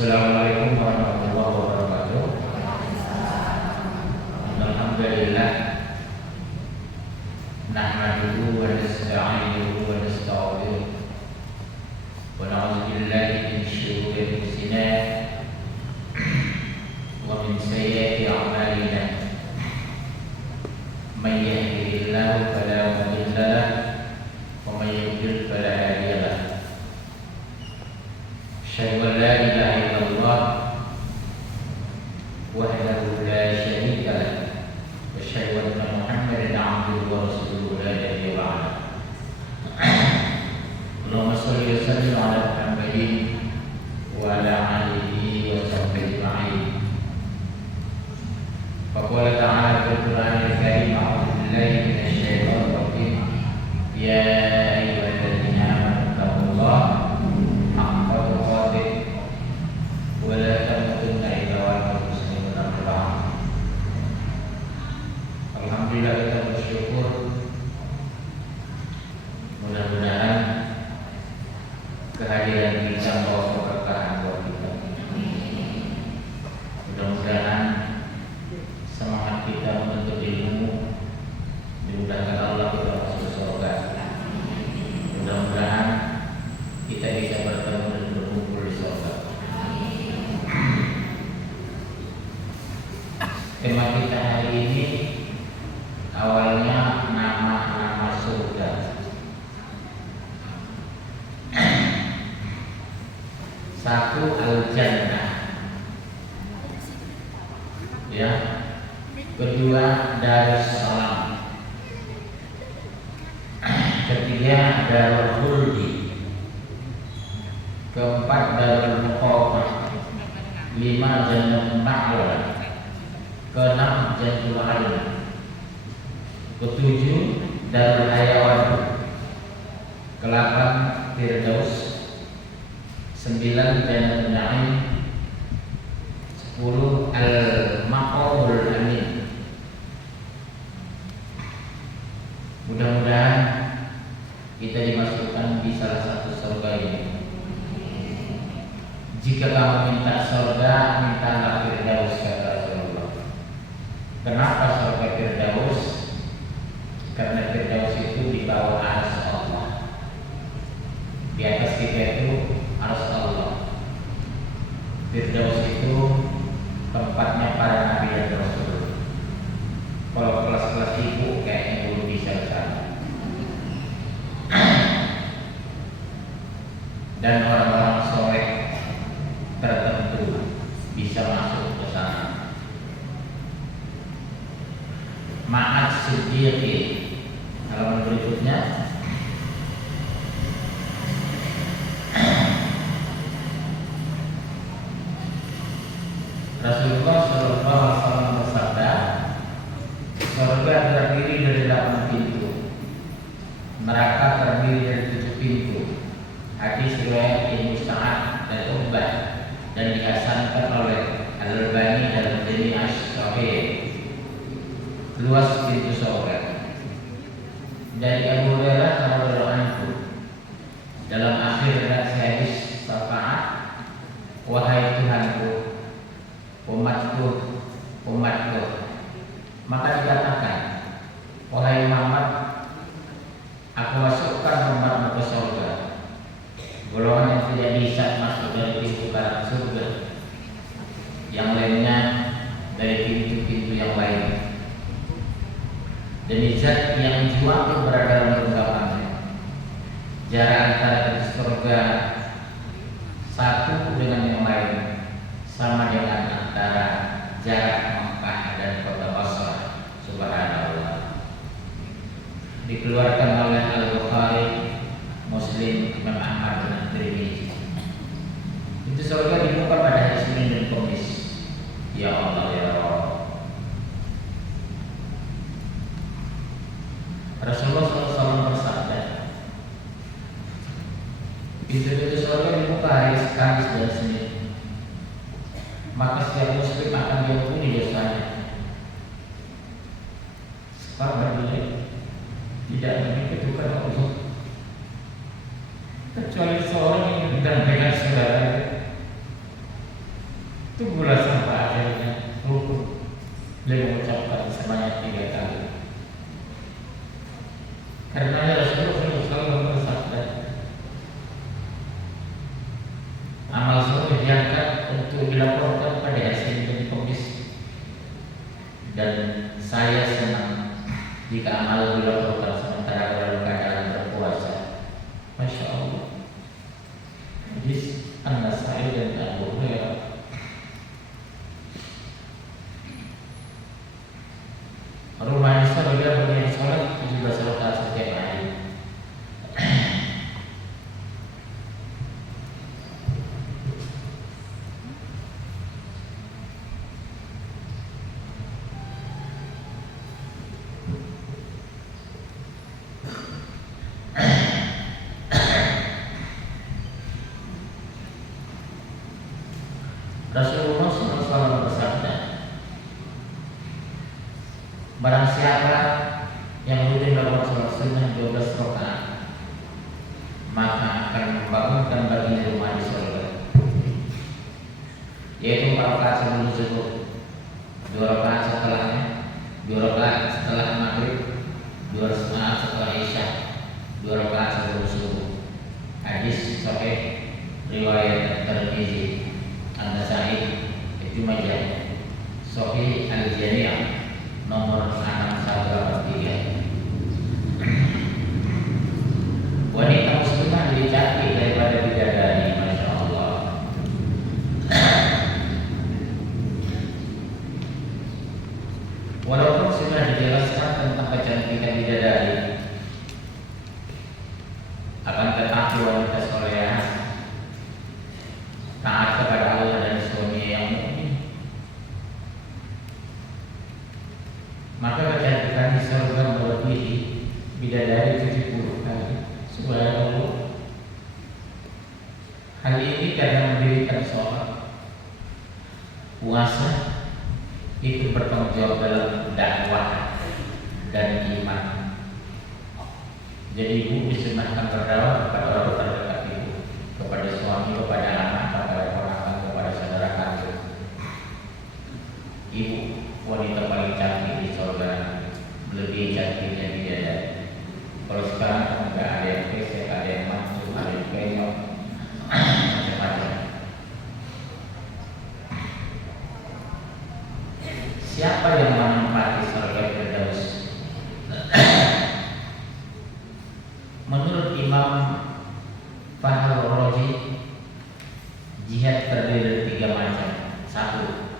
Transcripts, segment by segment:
Assalamualaikum warahmatullahi wabarakatuh. Alhamdulillah, nahmaduhu wa nasta'inuhu wa nastaghfiruh wa na'udzu billahi min shururi anfusina wa min sayyiati a'malina. May yahdihillahu fala mudilla lahu wa may yudlil fala hadiya lahu. Asyhadu an la ilaha illallah wahdahu la syarika lahu wa asyhadu anna Muhammadan 'abduhu wa rasuluhu la nabiyya ba'dahu. Allahumma shalli wa sallim 'ala Muhammadin wa 'ala alihi wa sahbihi ajma'in. Faqala ta'ala fil Qur'anil Karim, a'udzu billahi minasy syaithanir rajim. Ya ayyuhalladzina amanu taqullaha haqqa tuqatih wa la tamutunna illa wa antum muslimun. Alhamdulillah, kita bersyukur. Mudah-mudahan kehadiran kita membawa keberkahan buat kita. Mudah-mudahan semangat kita menuntut ilmu dimudahkan Allah kita masuk surga. Mudah-mudahan kita bisa bertemu dan berkumpul di surga. Tema kita hari ini awalnya nama-nama surga. Satu, Al-Jannah, ya. Kedua, Darussalam. Ketiga, Darul Khuldi. Keempat, Darul Muqamah. 5, Jannatul Ma'wa. Keenam, Jannatul Alim. Ketujuh, Darul Hayawan. Ke-8, Firdaus. 9, Jannatul Na'im. 10, Al-Maqamul Amin. Mudah-mudahan kita dimasukkan di salah satu surga ini. Jika kamu minta surga, mintalah Firdaus, kata Rasulullah. Kenapa surga Firdaus? Karena Firdaus itu di bawah arsy Allah. Di atas kita itu arsy Allah. Firdaus itu tempatnya para nabi dan rasul. Kalau kelas-kelas ibu kayaknya belum bisa ke sana. Dan orang-orang soleh tertentu bisa masuk ke sana. Ma'ad Siddiqin, halaman berikutnya. Rasulullah Shallallahu Alaihi Wasallam bersabda, surga terdiri dari 8 pintu, neraka terdiri dari 7 pintu. Hadis riwayat Ibnu Sa'ad dan Uqbah dan dihasankan oleh Al-Albani dalam Jami' Ash-Shahih. Luas pintu surga. Dari Abu Hurairah radhiyallahu anhu, dalam akhir hadis syafaat, wahai Tuhanku, umatku, maka dikatakan, wahai Muhammad, aku masukkan umatmu ke surga. Golongan yang tidak bisa masuk dari pintu barat surga, yang lainnya dari pintu-pintu yang lain. Demi zat yang jual berada dalam genggamannya, jarak antara surga satu dengan yang lain sama dengan antara jarak Mekah dan kota Basrah. Subhanallah. Dikeluarkan oleh Al-Bukhari, Muslim, Imam Ahmad dan Tirmidzi. Itu surga dibuka pada hari Senin dan Kamis. Ya Allah, ya Allah. Rasulullah SAW bersabda, pintu-pintu surga dibuka hari Kamis dan Senin. Maka setiap muslim akan diampuni dosanya. Sabar dulu, tidak begitu bukan Allah. Kecuali seorang yang dengan saudara Amal soleh diangkat untuk dilaporkan pada hasil dan komis. Dan saya senang jika amal dilaporkan sementara dalam keadaan berpuasa. Masya Allah. Hadis An-Nasai dan Abu Hurairah. Rumah Islam bagi yang sholat 17 rakaat setiap hari. Rasulullah SAW bersabda, barang siapa yang rutin melakukan sholat sunnah 12 rakaat, maka akan membangunkan baginya rumah di surga, yaitu 4 rakaat sebelum zuhur, 2 rakaat setelahnya, 2 rakaat setelah maghrib, 2 rakaat setelah isya, 2 rakaat sebelum subuh. Hadis sahih riwayat Tirmizi, An-Nasai, Ibnu Majah, Sahih Al-Jami' nomor 6183. Wanita muslimah lebih cantik daripada bidadari, masya Allah. Walaupun sudah dijelaskan tentang kecantikan bidadari, akan tetapi wanita solehah taat kepada Allah dan suami yang mukmin, maka kecantikan di surga melebihi bidadari 70 kali. Subhanallah. Hal ini karena mendirikan sholat, puasa, itu bertanggung jawab dalam dakwah dan iman. Jadi ibu disunahkan berdakwah kepada orang terdekat ibu, kepada suami, kepada anak, kepada ponakan, kepada saudara kandung. Ibu wanita paling cantik di surga, lebih cantiknya bidadari. Kalau sekarang nggak ada yang pesek, ada yang mancung, ada yang penyok, macam-macam. Siapa yang menempati surga Firdaus? Menurut Imam Fahrul Razi, jihad terdiri dari 3 macam. 1.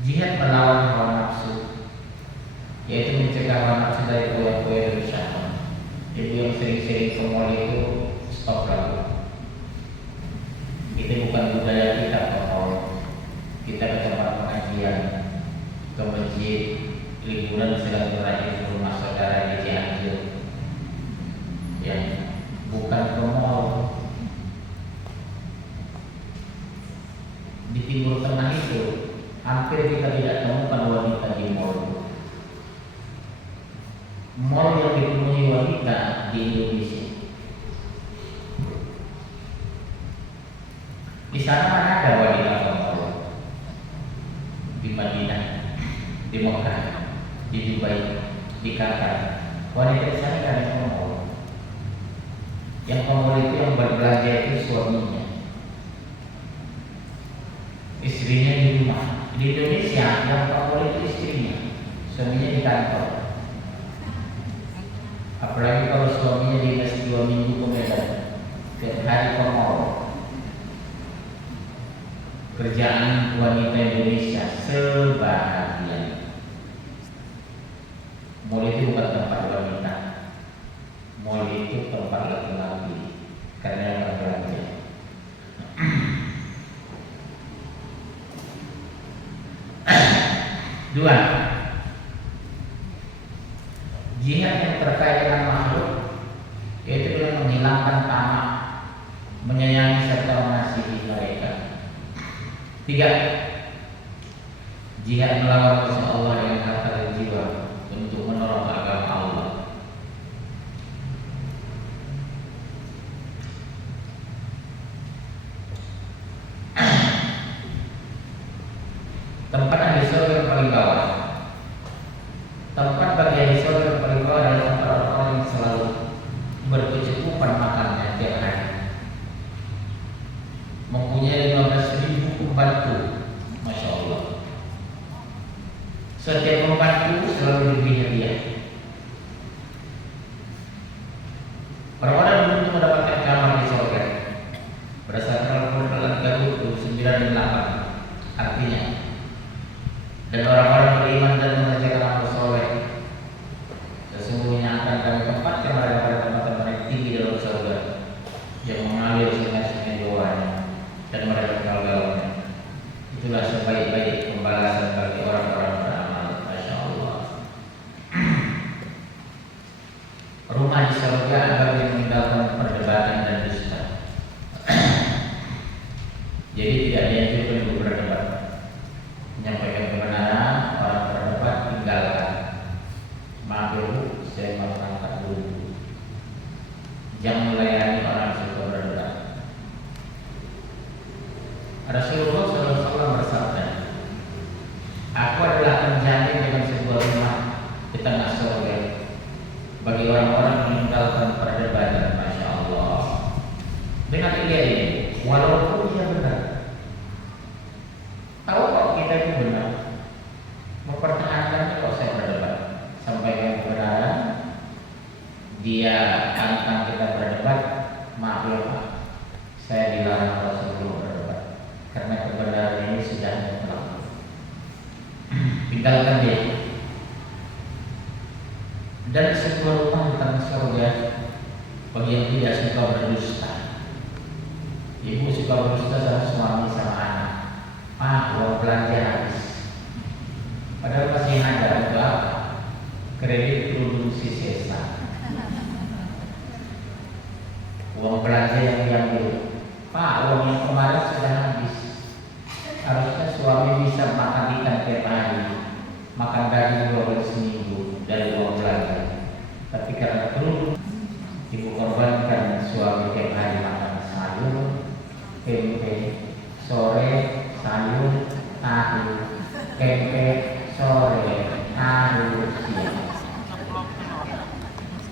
Jihad melawan hawa nafsu, yaitu mencegah hawa nafsu dari poin-poin dan syahwat. Jadi yang sering-sering ke mall itu stop dulu. Itu bukan budaya kita ke mall. Kita ke tempat pengajian, ke masjid, liburan silaturahim ke rumah saudara di Cianjur. Ya, bukan ke mall. Di Timur Tengah itu hampir kita tidak temukan wanita di mall. Mall yang dipenuhi wanita di Indonesia. Di sana mana ada wanita ke mall? Di Madinah, di Mekah, di Dubai, di Qatar. Wanita di sana kan ke mall. Yang ke mall itu yang berbelanja itu suaminya, istrinya di rumah. Di Indonesia yang ke mall itu istrinya, suaminya di kantor. Apalagi kalau suaminya dinas 2 minggu ke Medan, tiap hari ke mall. Kerjaan wanita Indonesia sebahagian. Mall itu bukan tempat wanita, mall itu tempat laki-laki karena yang berbelanja. 2. Jihad yang terkait dengan makhluk, yaitu dengan menghilangkan tamak, menyayangi serta mengasihi mereka. 3. Jihad melawan musuh Allah dengan harta dan jiwa untuk menolong agama Allah. Tempat ahli surga yang paling bawah. Tempat bagi ahli surga yang paling bawah adalah tempat orang-orang yang selalu berkecukupan makannya tiap hari. membantu, masya Allah. Setiap membantu selalu diberi hadiah. Orang-orang belum tentu mendapatkan kamar di surga. Berdasarkan Al-Qur'an 29 dan 8, artinya, dan orang-orang beriman dan mengerjakan amal soleh, sesungguhnya akan kami tempatkan mereka pada tempat-tempat yang tinggi dalam surga, yang mengalir sungai-sungai bawahnya, dan mereka kenal gaulnya. Itulah sebaik-baik pembalasan bagi orang-orang beramal. Masya Allah. Rumah di surga bagi meninggalkan perdebatan dan dusta. Jadi tidak dianjurkan untuk berdebat. Menyampaikan kebenaran, orang berdebat tinggalkan. Maaf dulu, saya mau angkat dulu. Jangan melayani orang suka berdebat. Rasulullah SAW bersabda, aku adalah penjamin dengan sebuah rumah di tengah surga bagi orang-orang yang meninggalkan perdebatan. Masya Allah. Dengan ide ini, walaupun dia benar, tahu kok kita itu benar, mempertahankan kok saya berdebat sampai yang kebenaran, dia tantang kita berdebat, maaf ya Pak, saya dilarang Rasulullah berdebat karena kebenaran ini sudah mutlak. Tinggalkan dia. Dan sebuah rumah di tengah surga bagi yang tidak suka berdusta. Ibu suka berdusta sama suami sama anak. Uang belanja habis. Padahal masih ada untuk apa? Kredit kerudung si sesa. Uang belanja yang diambil. Pak, uang yang kemarin sudah habis. Harusnya suami bisa makan ikan tiap hari, makan daging 2 kali seminggu dari uang belanja. Tapi karena perlu ibu korbankan suami tiap hari makan sayur, tempe, sore sayur, tahu, tempe, sore, tahu, siang.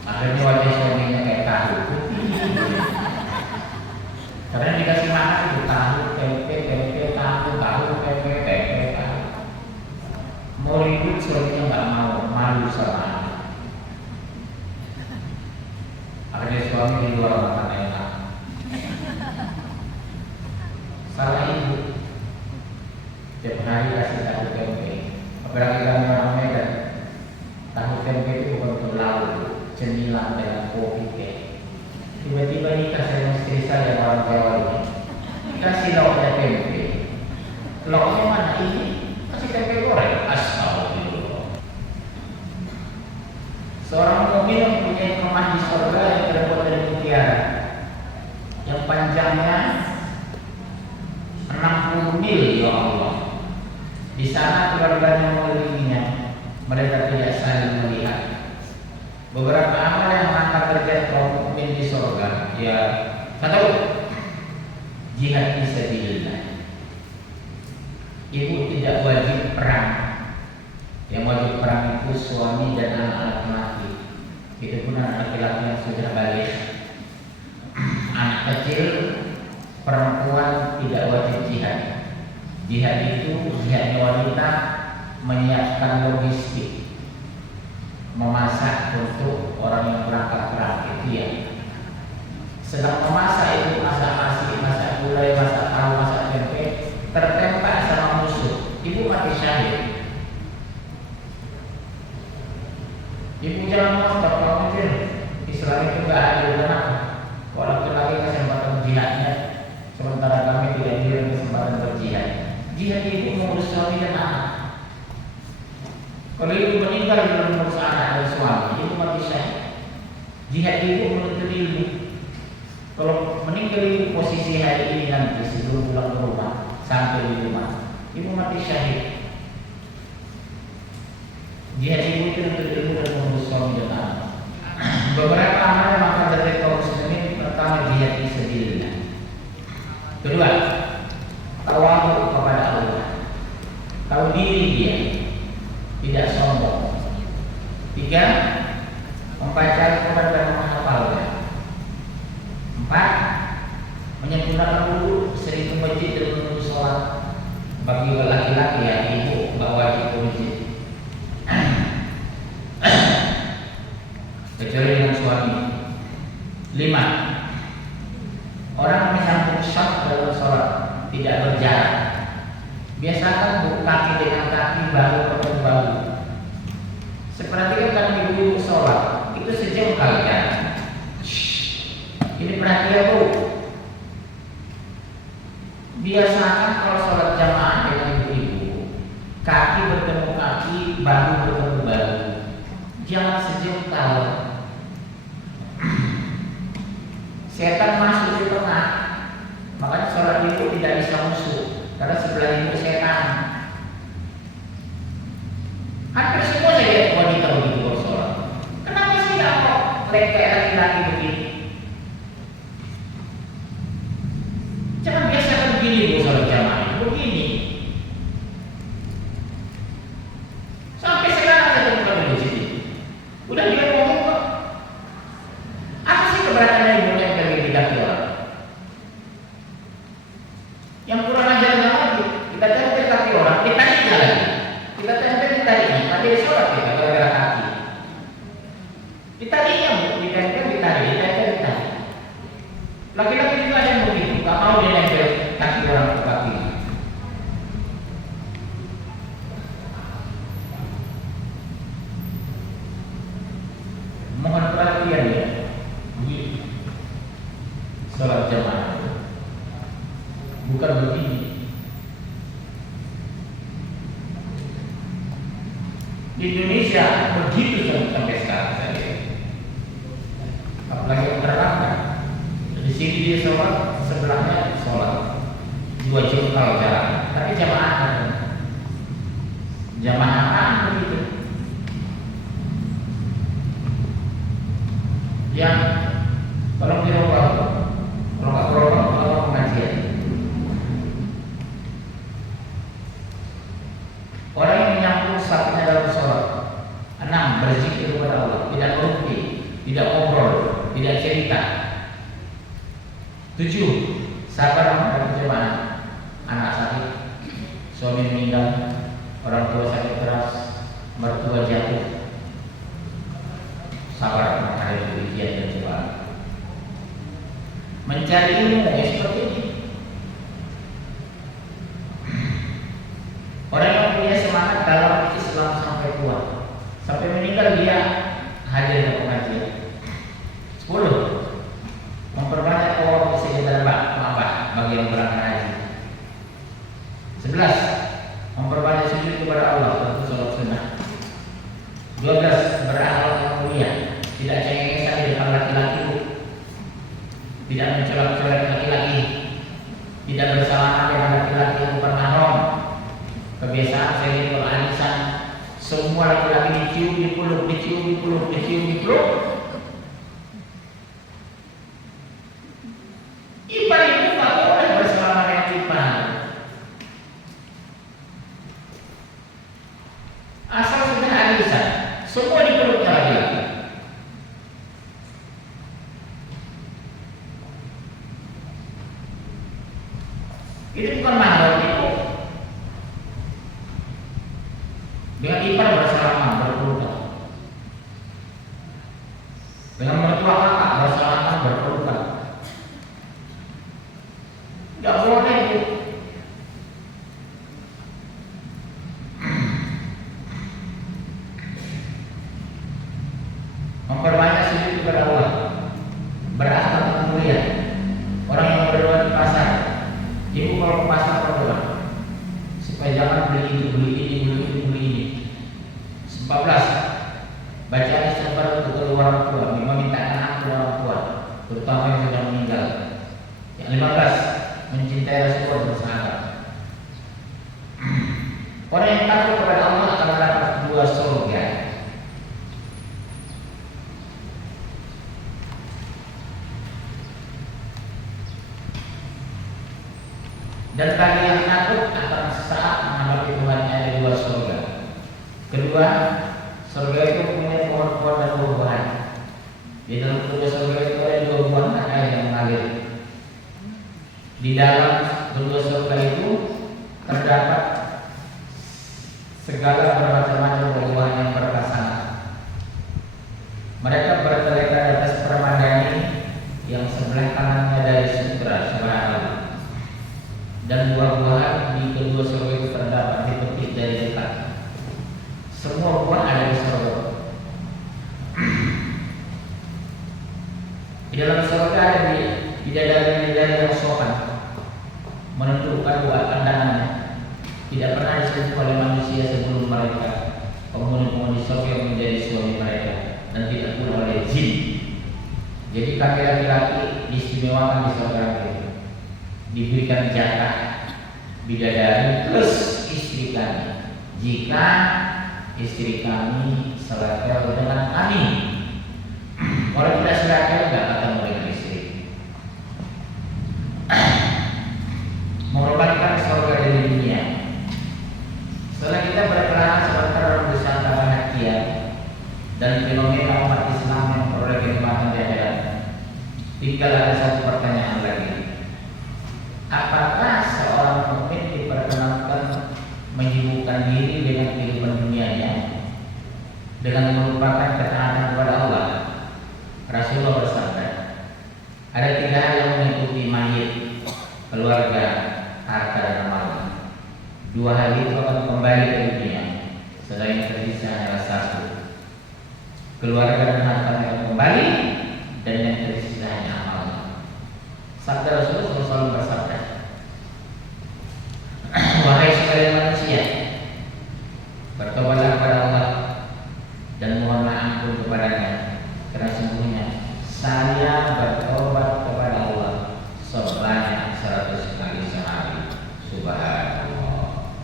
Akhirnya wajah suaminya kayak tahu. Karena dikasih makan itu tahu, tempe, tahu, tempe, tahu. Mau ribut suaminya nggak mau, malu sama anak. Akhirnya suami di luar makan enak. Salah ibu. Tiap hari kasih tahu tempe. Apalagi kami orang Medan, tahu tempe itu bukan untuk lauk, cemilan dengan kopi teh. Tiba-tiba nikah sama istri saya orang Jawa ini, kasih lauknya tempe. Lauknya mana ini? Kasih tempe goreng. Astagfirullah. Seorang mukmin mempunyai rumah di surga yang terbuat dari mutiara, yang panjangnya 60 mil, ya Allah. Di sana keluarganya mengelilinginya, mereka tidak saling melihat. Beberapa amal yang mengangkat derajat kaum mukmin di surga, ya, satu, jihad fisabilillah. Ibu tidak wajib perang. Yang wajib perang itu suami dan anak-anak laki. Itu pun anak laki-laki yang sudah balik. Anak kecil, perempuan tidak wajib jihad. Jihad itu jihadnya wanita menyiapkan logistik, memasak untuk orang yang berangkat perang, itu ya. Sedang memasak itu masak nasi, masak gulai, masak tahu, masak tempe, tertembak sama musuh, ibu mati syahid. Ibu jangan ngotot kalau mikir Islam itu gak adil. Kenapa? Kalau laki-laki kesempatan jihadnya, sementara kami tidak diberi kesempatan berjihad. Jihad ibu mengurus suami dan anak. Kalau ibu meninggal dalam mengurus anak dan suami, ibu mati syahid. Jihad ibu menuntut ilmu. Kalau meninggal ibu posisi hari ini nanti sebelum pulang ke rumah, sampai di rumah, ibu mati syahid. Jihad ibu itu untuk ilmu dan mengurus suami dan anak. Beberapa amal yang akan dari kaum muslimin. Pertama, jihad fisabilillah. Kedua, tawadhu kepada Allah. Tahu diri dia, tidak sombong. Tiga, membaca Al-Quran dan menghafalnya. Empat, menyempurnakan wudu, sering ke masjid dan menuju sholat. Bagi laki-laki ya ibu bawa wajib ke masjid. Kecuali dengan suami. 5. Orang menyambung saf dalam sholat tidak berjarak. Biasakan kaki dengan kaki, bahu dengan bahu. Seperhatikan ibu sholat itu sejengkal kan. Ini perhatian bu. Biasakan kalau sholat jamaah dengan ibu-ibu, kaki bertemu kaki, bahu bertemu bahu. Jangan sejengkal. Setan masuk di tengah, makanya sholat ibu tidak bisa musuh karena sebelah ibu setan. Hampir semua saya lihat wanita begitu bersolat. Kenapa sih kamu kayak laki-laki begini? Jangan biasakan begini bu sholat jamaah begini. Sampai sekarang saya temukan di sini. Udah dia ngomong kok. Apa sih keberatan ibu yang pergi di kaki orang? Yang kurang ajar lagi, kita tempel kaki orang, ditanya lagi. Kita tempel ditanya, tapi sholat kita gara-gara kaki. Ditanya bu, ditempel ditanya. Laki-laki juga ada yang begitu, gak mau dia nempel kaki orang ke kaki. Mohon perhatian ya, di sholat jamaah bukan begini. Di Indonesia begitu sampai sekarang saya. Apalagi yang terlambat. Di sini dia sholat, sebelahnya sholat 2 jengkal jarak. Tapi jamaah kan? Jamaah kan begitu. Yang kalau kalau pengajian. Orang yang menyambung safnya dalam sholat. 6. Berzikir kepada Allah, tidak berhenti, tidak ngobrol, tidak cerita. 7. Sabar menghadapi jemaah. Anak sakit, suami meninggal, orang tua sakit keras, mertua jatuh. Sabar menghadapi ujian dan cobaan. Mencari ilmu ya seperti ini. Orang yang punya semangat dalam Islam sampai tua, sampai meninggal dia hadir ke pengajian. 10. Memperbanyak orang sekedar maaf bagi yang berangkat haji. 11. Memperbanyak sujud kepada Allah tentu sholat sunnah. 12. Berakhlak yang mulia, tidak cengengesan di depan laki-laki, tidak mencolok-colok laki-laki, tidak bersalaman dengan laki-laki yang bukan mahram. Kebiasaan saya ini kalau arisan, semua laki-laki dicium, dipeluk, dicium, dipeluk, dicium, dipeluk. Ipar itu tak boleh bersalaman dengan ipar. Asal sudah arisan, semua dipeluknya laki-laki. Itu bukan mahram itu. Dengan ipar bersalaman, berpelukan. Dengan mertua kakak bersalaman, berpelukan. Tidak boleh itu. Memperbanyak sujud kepada Allah, berakhlak yang mulia. Orang yang berdoa di pasar, ibu kalau ke pasar berdoa supaya jangan beli ini, beli ini, beli ini, beli ini. 14. Baca istighfar untuk kedua orang tua, memintakan ampun orang tua, terutama yang sudah meninggal. Yang 15. Mencintai Rasulullah dan sahabat. Orang yang takut kepada Allah akan mendapat 2 surga. Dan bagi yang takut akan sesaat menghadapi Tuhannya ada 2 surga. Kedua, surga itu punya pohon-pohon dan buah-buahan. Di dalam kedua surga itu ada 2 buah air yang mengalir. Di dalam kedua surga itu terdapat segala bermacam-macam buah-buahan yang berpasangan. Mereka bertelekat di atas permadani yang sebelah kanannya dari sutra sebelah Allah. Dan buah-buahan di kedua surga itu terdapat dipetik dari dekat. Semua buah ada di surga. Di dalam surga ada di bidadari-bidadari yang sopan, menentukan buah pandangannya. Tidak pernah disentuh oleh manusia sebelum mereka. Penghuni-penghuni surga yang menjadi suami mereka, dan tidak pula oleh jin. Jadi kami laki-laki diistimewakan di surga itu, diberikan jatah bidadari plus istri kami. Jika istri kami selevel dengan kami, kalau tidak selevel tidak ketemu dengan istri. Mengorbankan surga dari dunia. Setelah kita berkelana sebentar dalam wisata bahagia dan fenomena umat Islam yang memperoleh kenikmatan di akhirat, tinggal ada satu pertanyaan lagi. Apakah seorang mukmin diperkenankan menyibukkan diri dengan kehidupan dunianya dengan melupakan ketaatan kepada Allah? Rasulullah bersabda, ada 3 hal yang mengikuti mayit, keluarga, harta dan amal. 2 hal itu akan kembali ke dunia, selain tersisa hanyalah 1. Keluarga dan harta akan kembali, dan yang tersisa hanya amalnya. Sabda Rasulullah selalu bersabda, wahai sekalian manusia, bertobatlah kepada Allah dan mohonlah ampun kepadanya, karena sesungguhnya saya bertobat kepada Allah sebanyak 100 kali sehari. Subhanallah.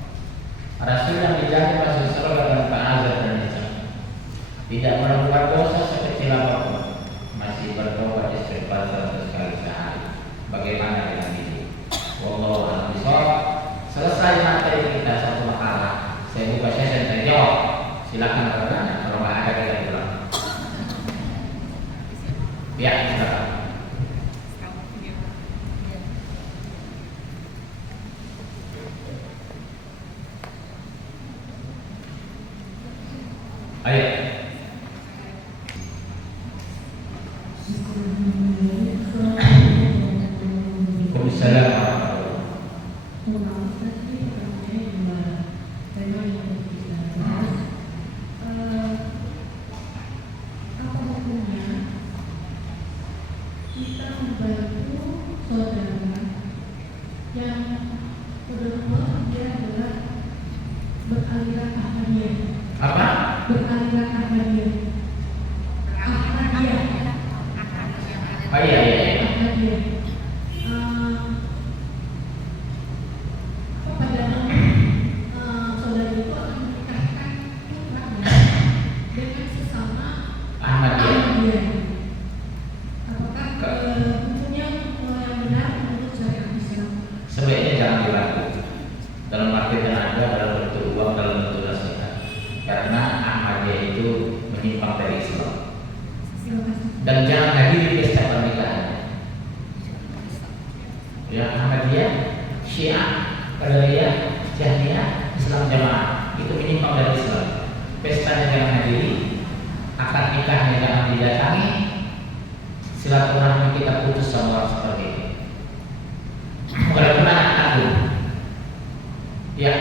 Rasul yang dijamin masuk surga dan azab dan hisab, tidak melakukan dosa sekecil apapun, masih bertobat istighfar 100 kali sehari. Bagaimana dengan ini? Wallahu a'lam bishawab. Selesai materi kita satu makalah. Saya buka sesi dan jawab. Silakan bertanya. Kalau nggak ada kita pulang. Ya, silakan. Ayo. Dan jangan hadiri pesta pernikahan. Ya, Ahmadiyah, Syiah, Qadariyah, Jahniyah, Islam Jamaah itu menyimpang dari Islam. Pestanya jangan hadiri, akad nikahnya jangan didatangi, silaturahmi kita putus sama orang seperti itu. Walaupun anak aku, ya.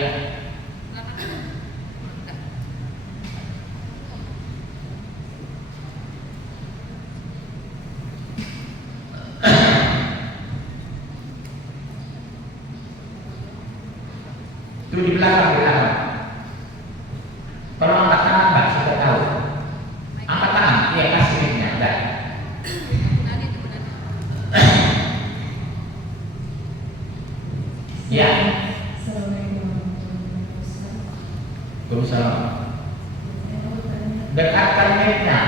Itu di belakang. Kalau angkat tangan Mbak, saya tahu. Angkat tangan, iya kasih mic-nya, enggak. Ya. Waalaikumsalam. Dekatkan mic-nya.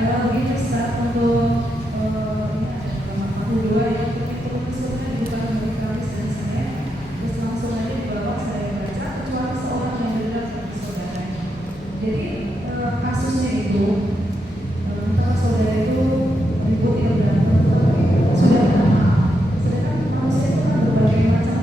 Begitu saat untuk aku dua yang itu misalnya bukan dari kami dan saya, terus langsung aja di bawah saya baca kecuali seorang yang dekat dengan saudaranya. Jadi kasusnya itu antara saudara itu ribut itu dan sudah lama. Sedangkan manusia itu kan berbagai macam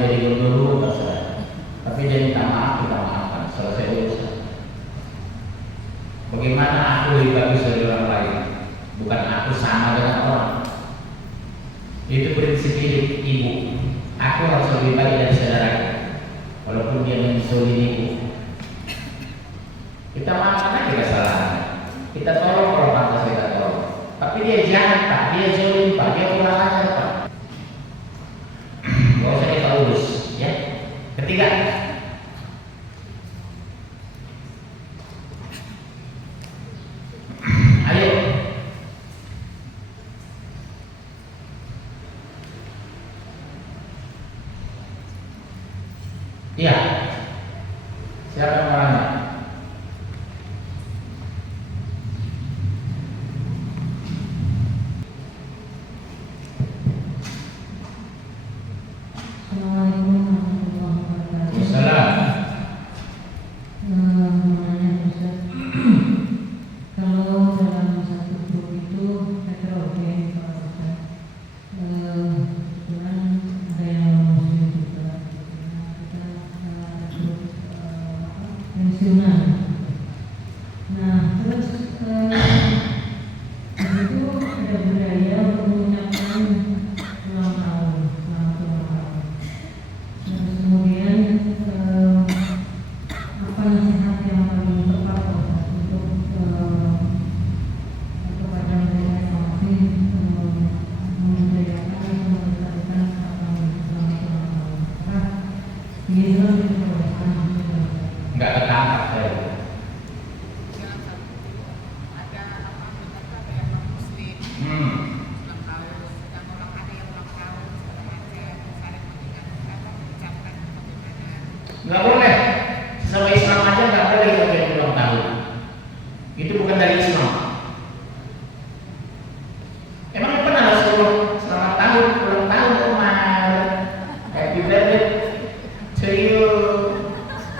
jadi gundul terserah. Tapi dia minta maaf, kita maafkan, selesai urusan. Bagaimana aku lebih bagus dari orang lain? Bukan aku sama dengan orang. Itu prinsip hidup ibu. Aku harus lebih baik dari saudaraku, walaupun dia menzolimiku. Kita maafkan aja kesalahan. Kita tolong kalau pantas kita tolong. Tapi dia jahat Pak, dia zolim Pak, dia kurang ajar Pak. Gak usah kita urus, ya. Ketiga, ayo. Iya. Siapa yang orangnya? Nggak ketangkap saya. Nggak boleh. Sesama Islam aja nggak boleh ucapin ulang tahun. Itu bukan dari Islam. Emang pernah harus selamat tahun, ulang tahun Umar, happy birthday to you.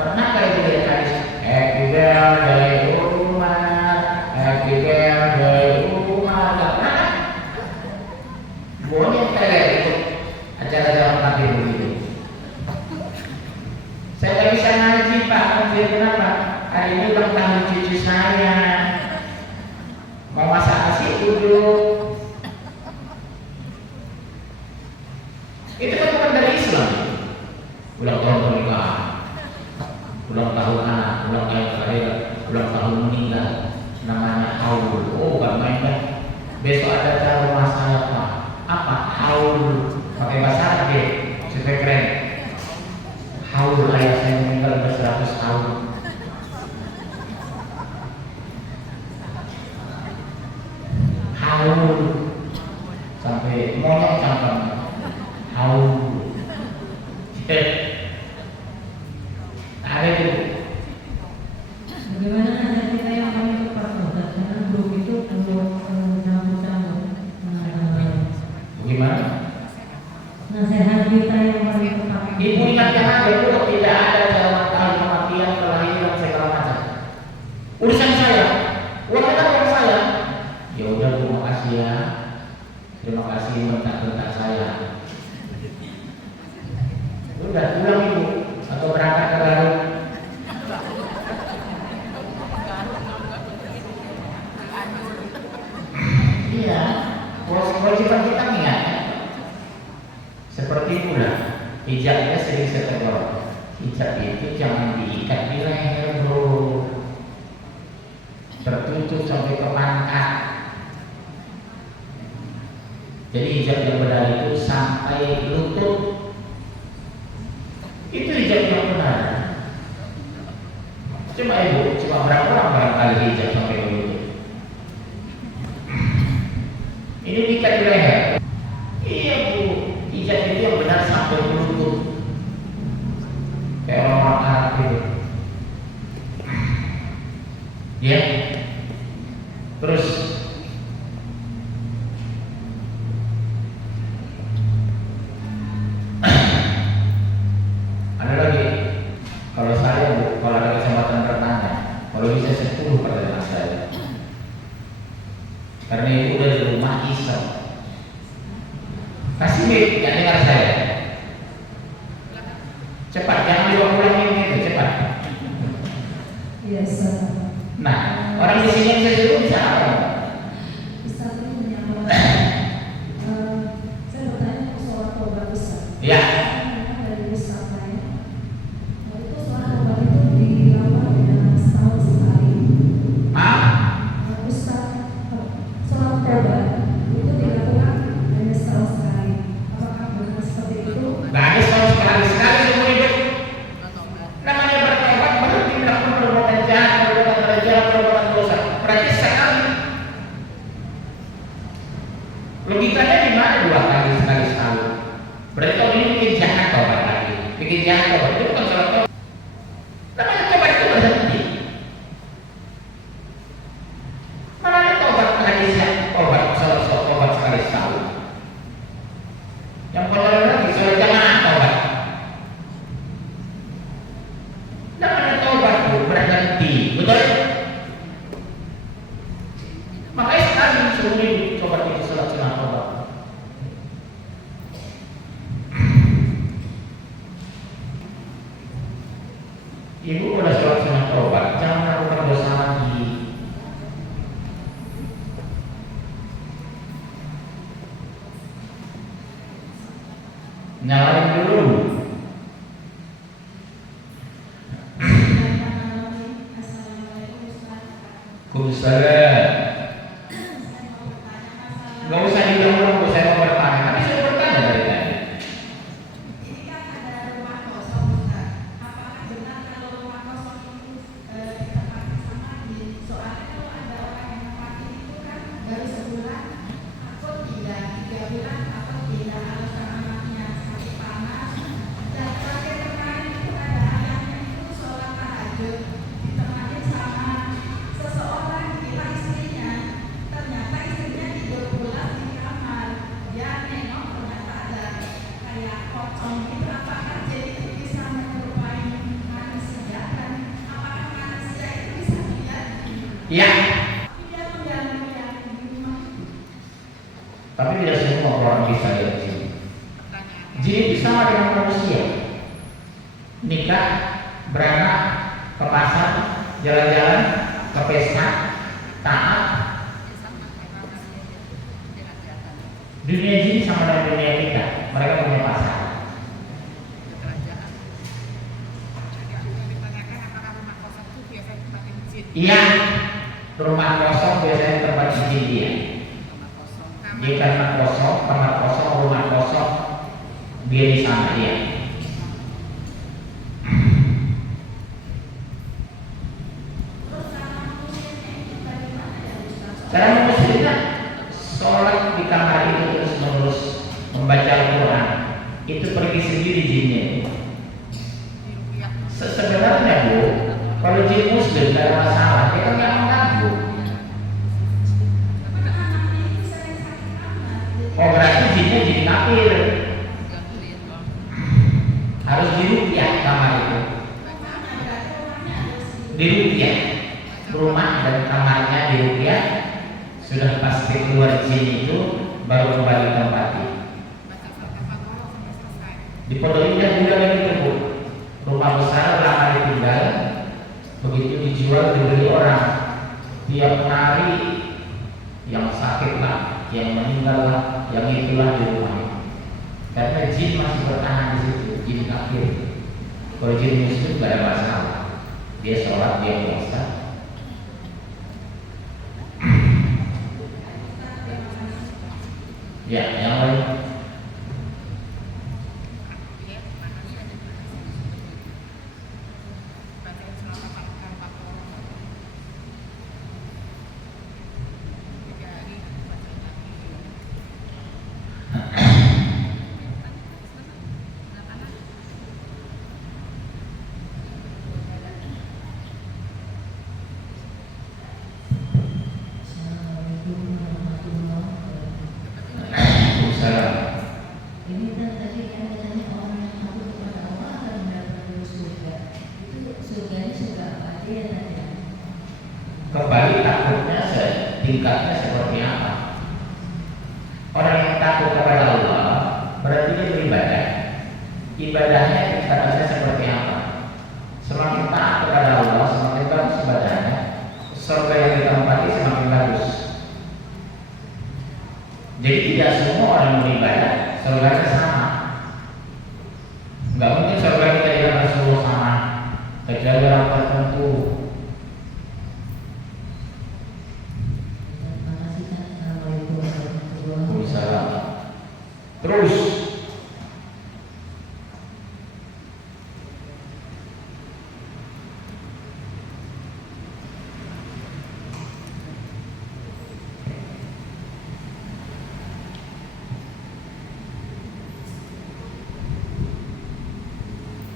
Pernah kayak gitu ya guys? Happy birthday Umar, happy birthday Umar. Nggak pernah. Buahnya kayak itu acara-acara takbir begitu. Saya nggak bisa ngaji Pak, kenapa? Hari ini ulang tahun cucu saya. Mau masak nasi dulu. Itu kan bukan dari Islam. Ulang tahun pernikahan, ulang tahun anak, ulang tahun kelahiran, ulang tahun meninggal, namanya haul. Oh, gak main kan? Besok ada acara rumah saya Pak. Apa? Haul. Pakai bahasa Arab deh, supaya keren. Haul ayah saya meninggal udah 100 tahun. Haul sampai monyet sampai haul. Ada itu. Bagaimana nasihat kita yang paling tepat Ustaz? Karena grup itu untuk campur-campur. Bagaimana? Nasihat kita yang paling tepat. Ibu ingatkan aja dulu, tidak ada jalan tahu kematian, kelahiran segala macam. Urusan saya, uang itu uang saya. Ya udah, terima kasih ya. Terima kasih bentak-bentak saya. Udah pulang ibu atau berangkat ke Garut. Iya, kewajiban kita mengingatkan. Seperti itulah hijabnya sering sekedar. Hijab itu jangan diikat di leher bro, tertutup sampai ke pangkat. Jadi hijab yang benar itu sampai lutut. Itu hijab yang benar. Cuma ibu, cuma berapa orang barangkali hijab sampai lutut. Ini diikat di leher. Iya bu, hijab itu yang benar sampai lutut. Kayak orang Arab itu. Ya. Terus ada lagi. Kalau saya bu, kalau ada kesempatan bertanya, kalau bisa 10 pertanyaan saya. Karena itu udah di rumah iseng. Kasih mic, jangan dengar saya. senyum sesuatu bisa apa? Ustaz ini menyambung. Saya bertanya soal tobat Ustaz. Ya. Memang dari Ustaz lain. Itu soal tobat itu dilakukan dengan setahun sekali. Ustaz, soal tobat itu dilakukan hanya setahun sekali. Apakah benar seperti itu? Nggak ada soal sekali-sekali seumur hidup. Namanya bertobat berarti melakukan perbuatan jahat, perbuatan dosa. Berarti sekali. Logikanya di mana dua kali sekali? Berarti kalau ini bikin jahat tobat lagi, bikin jahat tobat itu bukan soal tobat. Namanya tobat itu berhenti. Mana ada tobat hadisnya tobat soal tobat sekali. Yang kotor lagi soal jamaah tobat. Namanya tobat itu berhenti, betul? Makanya sekali seumur hidup tobat itu salat sunat tobat. Ibu udah salat sunat tobat, jangan melakukan dosa lagi. Nyalain dulu. Waalaikumsalam. Gak usah diulang-ulang, saya mau bertanya. Tapi saya bertanya dari tadi. Ini kan ada rumah kosong, Ustaz. Apakah benar kalau rumah kosong itu ditempati sama jin? Soalnya kalau ada orang yang tempati itu kan baru sebulan, takut tidak 3 bulan, takut tidak alasan anaknya sakit panas. Dan terakhir kemarin itu ada ayahnya itu sholat tahajud ditemani sama seseorang, kira istrinya. Ternyata istrinya tidur pulas di kamar. Dia nengok ternyata ada kayak pocong gitu. Apakah jadi itu bisa menyerupai manusia dan apakah manusia itu bisa dilihat? Ya, Tapi dia mengganggu yang di rumah. tapi tidak semua orang bisa lihat jin. Jin itu sama dengan manusia. Nikah, beranak, ke pasar, jalan-jalan, ke pesta, taat. Dunia jin sama dengan dunia kita. Mereka punya pasar. Iya, rumah kosong biasanya tempat jin dia. Dia karena kosong, kamar kosong, rumah kosong, dia di sana dia. Terus cara mengusirnya itu bagaimana ya Ustaz? Cara mengusirnya sholat di kamar itu terus menerus membaca Al-Quran, itu pergi sendiri jinnya. Sebenarnya Bu, kalau jin muslim tidak ada masalah, dia kan nggak mengganggu. Karena anaknya itu sering sakit panas. Oh berarti jinnya jin kafir, harus diruqyah kamar itu, Rumahnya berarti rumahnya ada sih. diruqyah rumah dan kamarnya diruqyah. Sudah pasti keluar jin itu baru kembali tempati. Di Pondok Indah juga begitu Bu. Rumah besar lama ditinggal, begitu dijual dibeli orang. Tiap hari yang sakit lah, yang meninggal lah, yang itulah di rumah. Karena jin masih bertahan di situ, jin kafir. Kalau jin muslim tidak ada masalah. Dia sholat, dia puasa. Ya, yang lain. Waalaikumsalam. Ini kan tadi kan katanya orang yang takut kepada Allah akan mendapatkan surga. Itu surganya surga apa aja ya tadi? Kembali takutnya tingkatnya seperti apa? Orang yang takut kepada Allah berarti dia beribadah. Ibadahnya tingkatnya seperti apa? Semakin taat kepada Allah, semakin bagus ibadahnya. Surga yang ditempati kecuali orang tertentu. Terima kasih. Assalamualaikum warahmatullahi wabarakatuh. Waalaikumsalam. Terus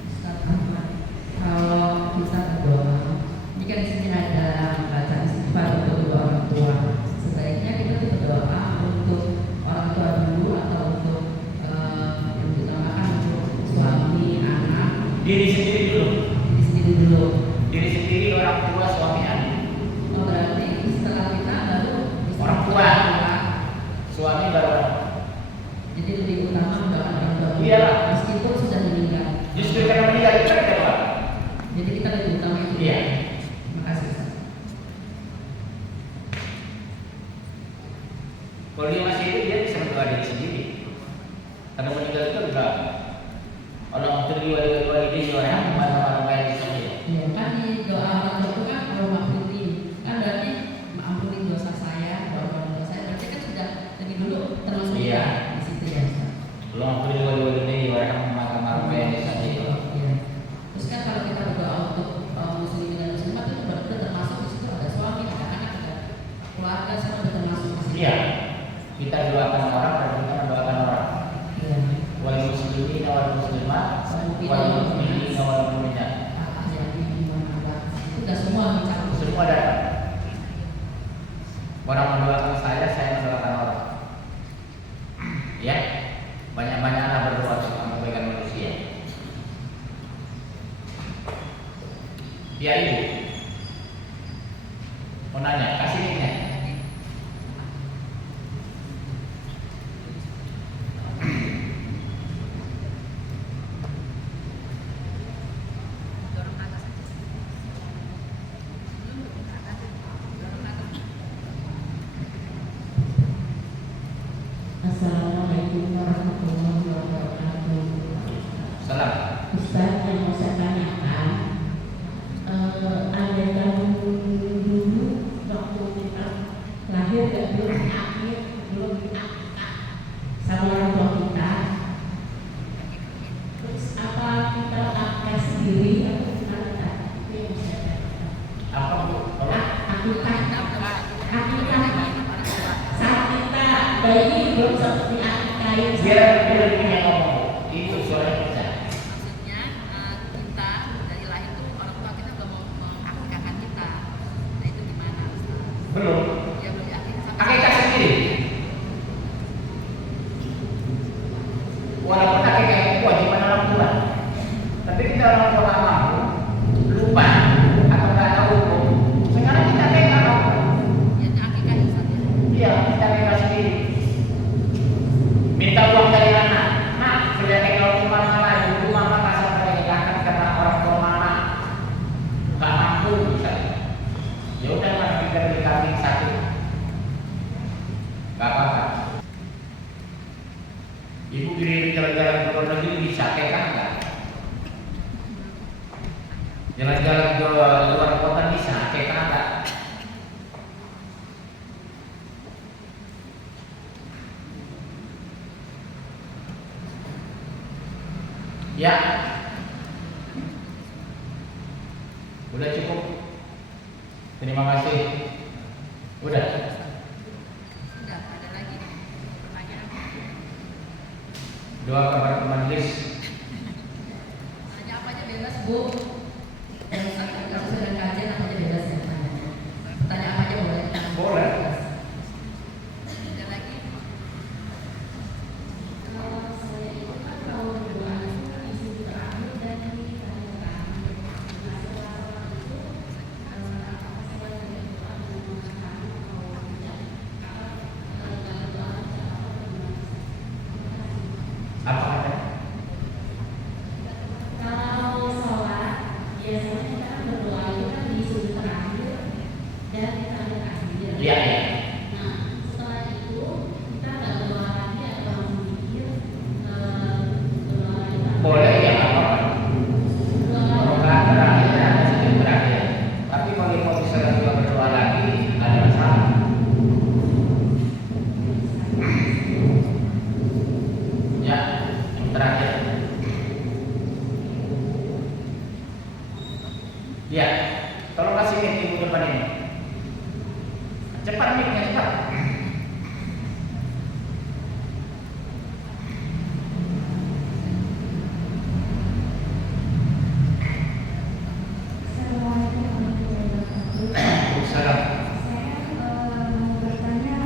Ustaz Ahmad, kalau kita berdoa, ini kan di sini ada bacaan istighfar untuk kedua orang tua. Sebaiknya kita tuh berdoa untuk orang tua dulu atau untuk yang diutamakan untuk suami, anak, diri sendiri dulu. diri sendiri dulu. Diri sendiri, orang tua, suami, anak. Oh, berarti setelah kita baru Orang tua. Suami baru anak. Jadi lebih utama mendoakan orang tua dulu. Iyalah. Meskipun sudah meninggal. Justru karena meninggal kita berdoa. Jadi kita lebih utama itu. Iya. Terima kasih Ustaz. Kalau dia masih hidup dia bisa berdoa diri sendiri. Karena meninggal itu enggak. Allah terliwa ini orang mana-mana baik di sini. Ya kan di doa orang tua itu kan kalau maafin, kan berarti maafin dosa saya, doa dosa saya. Berarti kan sudah lebih dulu termasuk Iya. di situ ya Ustaz. Allah terliwa ini orang mana-mana baik di sini. Iya. Terus kan kalau kita berdoa untuk muslimin dan muslimat itu berarti termasuk di situ ada suami, ada anak, ada keluarga, semua sudah termasuk di situ. Iya. Kita doakan orang dan kita mendoakan orang. Iya. Wal muslimin wal muslimat wal mu'minin wal mu'minat. Ya, ini mana itu sudah semua mencakup. Semua ada. Orang mendoakan saya mendoakan orang. Ya, banyak-banyaklah berdoa tentang kebaikan manusia. Ya ibu, mau nanya, kasih linknya. Assalamualaikum warahmatullahi wabarakatuh. Salam. Ustaz, yang mau saya tanyakan, ada yang dulu waktu kita lahir dan belum akhir, belum diangkat sama orang tua kita. Terus apa kita angkat sendiri atau gimana? Itu yang saya tanyakan. Apa bu? Akikah saat kita bayi belum sempat diangkatin. Biar punya ngomong. Itu suara kita. Maksudnya kita dari lahir tuh orang tua kita belum mau mengakikahkan kita. Nah itu gimana Ustaz? Belum. Ya belum diakikah Akikah sendiri. Walaupun akikah itu kewajiban orang tua. Tapi kita orang tua nggak mampu, lupa atau nggak tahu hukum. Sekarang kita akikah apa? ya akikah Ustaz ya. Iya, kita akikah sendiri. Minta uang dari anak. Nah, sudah teknologi mana dulu mama kasar pernikahan karena orang tua mama nggak mampu misalnya. Ya udah mama kita beli kambing satu. Gak apa-apa. Ibu kirim jalan-jalan ke luar negeri bisa kan enggak? Jalan-jalan ke luar kota bisa kan enggak? Ya. Udah cukup. Terima kasih. Udah. Sudah ada lagi nih pertanyaan. Doa kepada majelis. Tanya apa aja bebas Bu, yang sedang kajian apa aja bebas ya tanya. Tanya apa aja boleh. Boleh. Ada lagi. Kalau saya itu kan kalau berdoa itu isi terakhir dan ditanyakan masalah itu apa saya yang doa menggunakan atau tidak dalam doa apa Apa kata? kalau sholat Ya, tolong kasih mic ibu depan ini. Cepat mic-nya, cepat. Assalamualaikum warahmatullahi wabarakatuh. Waalaikumsalam. Saya mau bertanya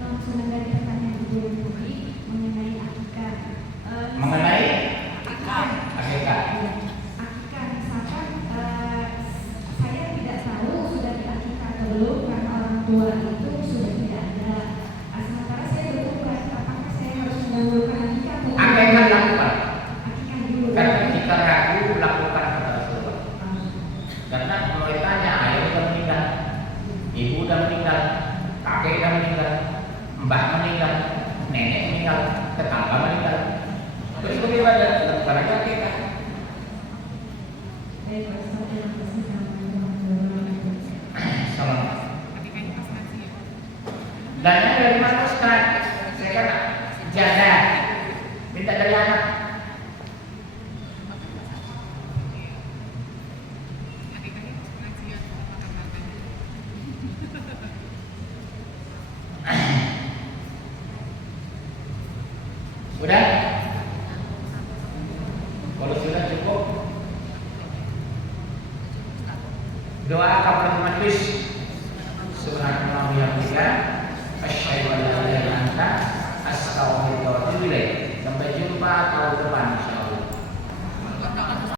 langsung dari pertanyaan Ibu Budi mengenai akikah. Mengenai akikah. akikah. Iya, akikah misalkan saya tidak tahu sudah diakikah atau belum karena orang tua itu sudah tidak ada. Sementara saya bertobat, apakah saya harus mendahulukan akikah atau Akikah lakukan. akikah dulu? Karena jika ragu, lakukan kata Rasulullah. Karena kalau ditanya, ayah sudah meninggal, ibu sudah meninggal, kakek sudah meninggal, mbak meninggal, nenek meninggal, tetangga meninggal. Terus bagaimana? Lakukan aja akikah. Baik, Pak Ustaz, terima kasih. Assalamualaikum warahmatullahi wabarakatuh. Salam. Akikahnya pas ngaji ya. Dan ada